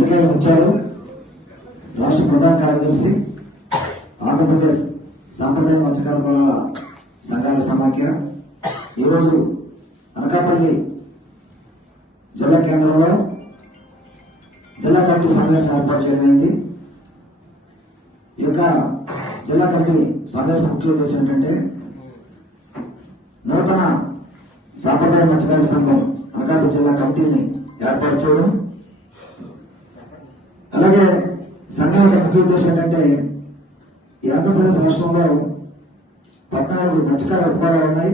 చింతకాయల ముత్యాలు రాష్ట్ర ప్రధాన కార్యదర్శి ఆంధ్రప్రదేశ్ సాంప్రదాయ మత్స్యకార సంఘాల సమాఖ్య ఈరోజు అనకాపల్లి జిల్లా కేంద్రంలో జిల్లా కమిటీ సమావేశం ఏర్పాటు చేయడమైంది ఈ యొక్క జిల్లా కమిటీ సమావేశం ముఖ్య ఉద్దేశం ఏంటంటే నూతన సాంప్రదాయ మత్స్యకారుల సంఘం అనకాపల్లి జిల్లా కమిటీని ఏర్పాటు చేయడం అలాగే సంఘం యొక్క ముఖ్య ఉద్దేశం ఏంటంటే ఈ ఆంధ్రప్రదేశ్ రాష్ట్రంలో పద్నాలుగు మత్స్యకార ఉపకులాలు ఉన్నాయి.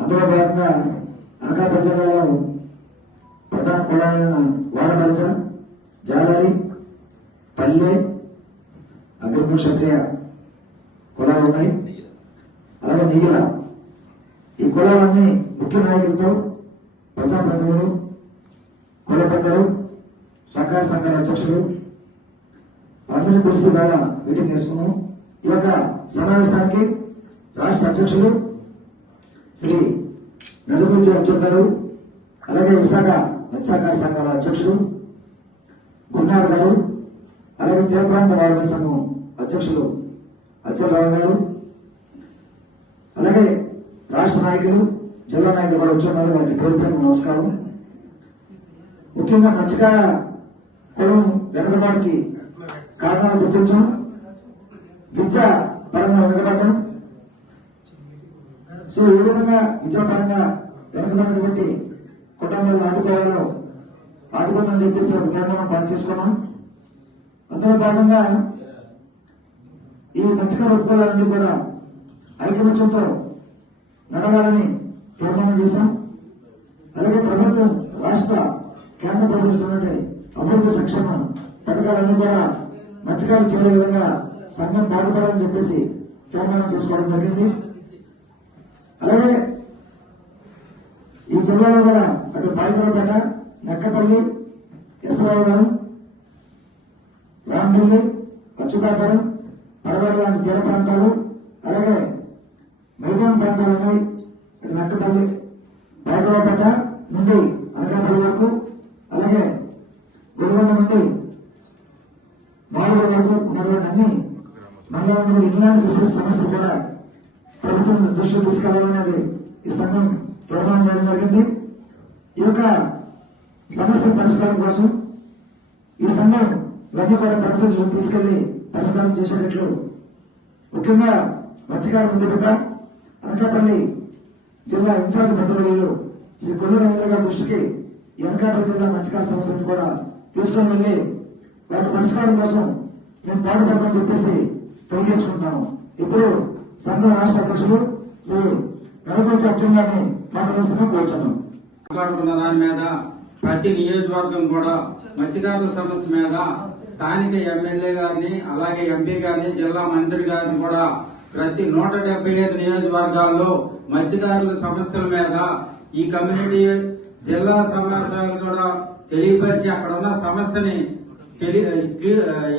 అందులో భాగంగా అనకాపల్లి జిల్లాలో ప్రధాన కులాలైన వాడబలజ జాలరి పల్లె అగ్రమ క్షత్రియ కులాలు ఉన్నాయి. అలాగే నెయ్యల. ఈ కులాలన్నీ ముఖ్య నాయకులతో ప్రజాప్రతినిధులు కుల పెద్దలు సహకార సంఘాల అధ్యక్షులు అందరినీ పిలుస్తూ వేళ మీటింగ్ చేసుకున్నాం. ఈ యొక్క సమావేశానికి రాష్ట్ర అధ్యక్షులు శ్రీ నలుగురి అర్జున్ గారు అలాగే విశాఖ మత్స్యకార సంఘాల అధ్యక్షులు గున్నార్ గారు అలాగే తీర ప్రాంత సంఘం అధ్యక్షులు అచ్చెలరావు గారు అలాగే రాష్ట్ర నాయకులు జిల్లా నాయకులు కూడా వచ్చున్నారు వారికి పేరు పేరు నమస్కారం. ముఖ్యంగా మత్స్యకార కులం వెనకబాటుకి కారణాలు గుర్తించడం విద్య పరంగా వెనకబడడం సో ఈ విధంగా విద్యాపరంగా వెనకబడినటువంటి కుటుంబాలను ఆదుకోవాలో ఆదుకోమని చెప్పేసి ఒక తీర్మానం పాస్ చేసుకున్నాం. అందులో భాగంగా ఈ మత్స్యకార ఉపకులాలన్నీ కూడా ఐకమత్యంతో నడవాలని తీర్మానం చేశాం. అలాగే ప్రభుత్వం రాష్ట్ర కేంద్ర ప్రభుత్వం అభివృద్ధి సంక్షేమ పథకాలన్నీ కూడా మత్స్యకారులు చేరే విధంగా సంఘం బాగుపడాలని చెప్పేసి తీర్మానం చేసుకోవడం జరిగింది. అలాగే ఈ జిల్లాలో కూడా అటు పాయకరపేట నెక్కపల్లి ఇస్రాయవరం రాంపల్లి అచ్చుతాపురం పరవాడ లాంటి తీర ప్రాంతాలు అలాగే మైదాన ప్రాంతాలు ఉన్నాయి. ఇటు నెక్కపల్లి పాయకరపేట నుండి అనకాపల్లి వరకు అలాగే గురువండ నుండి మాలూరు వరకు ఉన్నటువంటి అన్ని మండలంలో ఇంగ్లాండ్ ఫిషరీస్ సమస్యలు కూడా ప్రభుత్వం దృష్టి తీసుకెళ్ళాలనేది ఈ సంఘం తీర్మానం చేయడం జరిగింది. ఈ యొక్క సమస్య పరిష్కారం కోసం ఈ సంఘం ఇవన్నీ కూడా ప్రభుత్వం దృష్టి తీసుకెళ్ళి పరిష్కారం చేసేటట్లు ముఖ్యంగా మత్స్యకార ఉంది బిడ్డ అనకాపల్లి జిల్లా ఇన్ఛార్జ్ మంత్రులు శ్రీ కొల్లు రవీంద్ర గారి దృష్టికి ఈ అనకాపల్లి జిల్లా మత్స్యకార సమస్యను కూడా తీసుకొని వెళ్ళి వాటి పరిష్కారం కోసం మేము పాటుపడతామని చెప్పేసి తెలియజేసుకుంటున్నాను ఇప్పుడు సంఘం రాష్ట్ర అధ్యక్షులు శ్రీ రఘుపతి అర్జున్ గారిని మాట్లాడాల్సిందిగా మాట్లాడుకున్న దాని మీద ప్రతి నియోజకవర్గం కూడా మత్స్యకారుల సమస్య మీద స్థానిక ఎమ్మెల్యే గారిని అలాగే ఎంపీ గారిని జిల్లా మంత్రి గారిని కూడా ప్రతి నూట డెబ్బై ఐదు నియోజకవర్గాల్లో మత్స్యకారుల సమస్యల మీద ఈ కమ్యూనిటీ జిల్లా సమావేశాలు కూడా తెలియపరిచి అక్కడ ఉన్న సమస్యని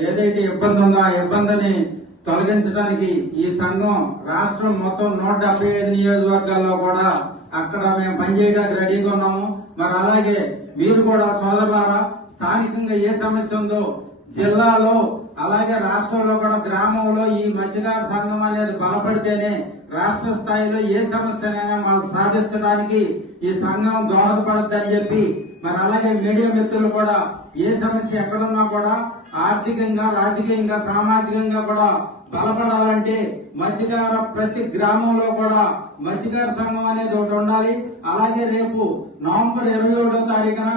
ఏదైతే ఇబ్బంది ఉందో ఆ ఇబ్బందిని తొలగించడానికి ఈ సంఘం రాష్ట్రం మొత్తం నూట డెబ్బై ఐదు నియోజకవర్గాల్లో కూడా అక్కడ మేము పనిచేయడానికి రెడీగా ఉన్నాము. మరి అలాగే మీరు కూడా సోదరులారా స్థానికంగా ఏ సమస్య ఉందో జిల్లాలో అలాగే రాష్ట్రంలో కూడా గ్రామంలో ఈ మత్స్యకార సంఘం అనేది బలపడితేనే రాష్ట్ర స్థాయిలో ఏ సమస్యనైనా మాకు సాధించడానికి ఈ సంఘం దోహదపడద్దని చెప్పి మరి అలాగే మీడియా మిత్రులు కూడా ఏ సమస్య ఎక్కడున్నా కూడా ఆర్థికంగా రాజకీయంగా సామాజికంగా కూడా బలపడాలంటే మత్స్యకార ప్రతి గ్రామంలో కూడా మత్స్యకార సంఘం అనేది ఒకటి ఉండాలి. అలాగే రేపు నవంబర్ ఇరవై ఏడో తారీఖున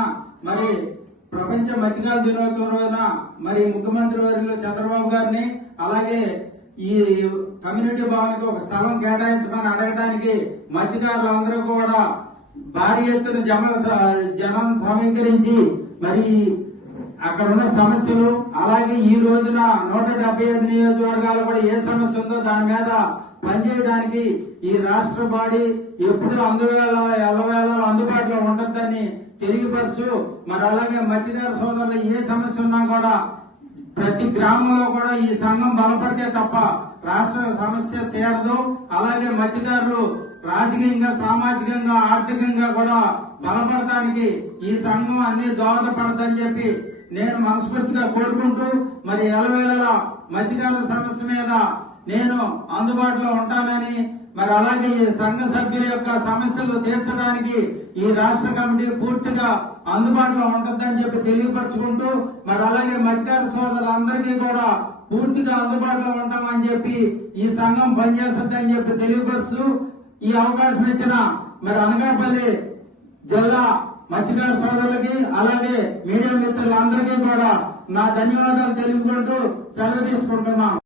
మరి ప్రపంచ మత్స్యకాల దినోత్సవం రోజున మరి ముఖ్యమంత్రి వారిలో చంద్రబాబు గారిని అలాగే ఈ కమ్యూనిటీ భవన్కి ఒక స్థలం కేటాయించమని అడగడానికి మత్స్యకారులందరూ కూడా భారీ ఎత్తున జమ జనం సమీకరించి మరి అక్కడ ఉన్న సమస్యలు అలాగే ఈ రోజున నూట డెబ్బై ఐదు నియోజకవర్గాలు కూడా ఏ సమస్య ఉందో దాని మీద పనిచేయడానికి ఈ రాష్ట్ర బాడీ ఎప్పుడు అందువేళ ఎల్లవేళ తెలియపరచు మరి అలాగే మత్స్యకార సోదరులు ఏ సమస్య ఉన్నా కూడా ప్రతి గ్రామంలో కూడా ఈ సంఘం బలపడితే తప్ప రాష్ట్ర సమస్య తీరదు. అలాగే మత్స్యకారులు రాజకీయంగా సామాజికంగా ఆర్థికంగా కూడా బలపడటానికి ఈ సంఘం అన్ని దోహదపడదని చెప్పి నేను మనస్ఫూర్తిగా కోరుకుంటూ మరి ఎలవేళల మత్స్యకారుల సమస్య మీద నేను అందుబాటులో ఉంటానని మరి అలాగే ఈ సంఘ సభ్యుల యొక్క సమస్యలు తీర్చడానికి ఈ రాష్ట్ర కమిటీ పూర్తిగా అందుబాటులో ఉంటుందని చెప్పి తెలియపరచుకుంటూ మరి అలాగే మత్స్యకార సోదరులందరికీ కూడా పూర్తిగా అందుబాటులో ఉంటామని చెప్పి ఈ సంఘం పనిచేస్తుందని చెప్పి తెలియపరుస్తూ ఈ అవకాశం ఇచ్చిన మరి అనకాపల్లి జిల్లా మత్స్యకార సోదరులకి అలాగే మీడియా మిత్రులందరికీ కూడా నా ధన్యవాదాలు తెలుపుకుంటూ సెలవు తీసుకుంటున్నాం.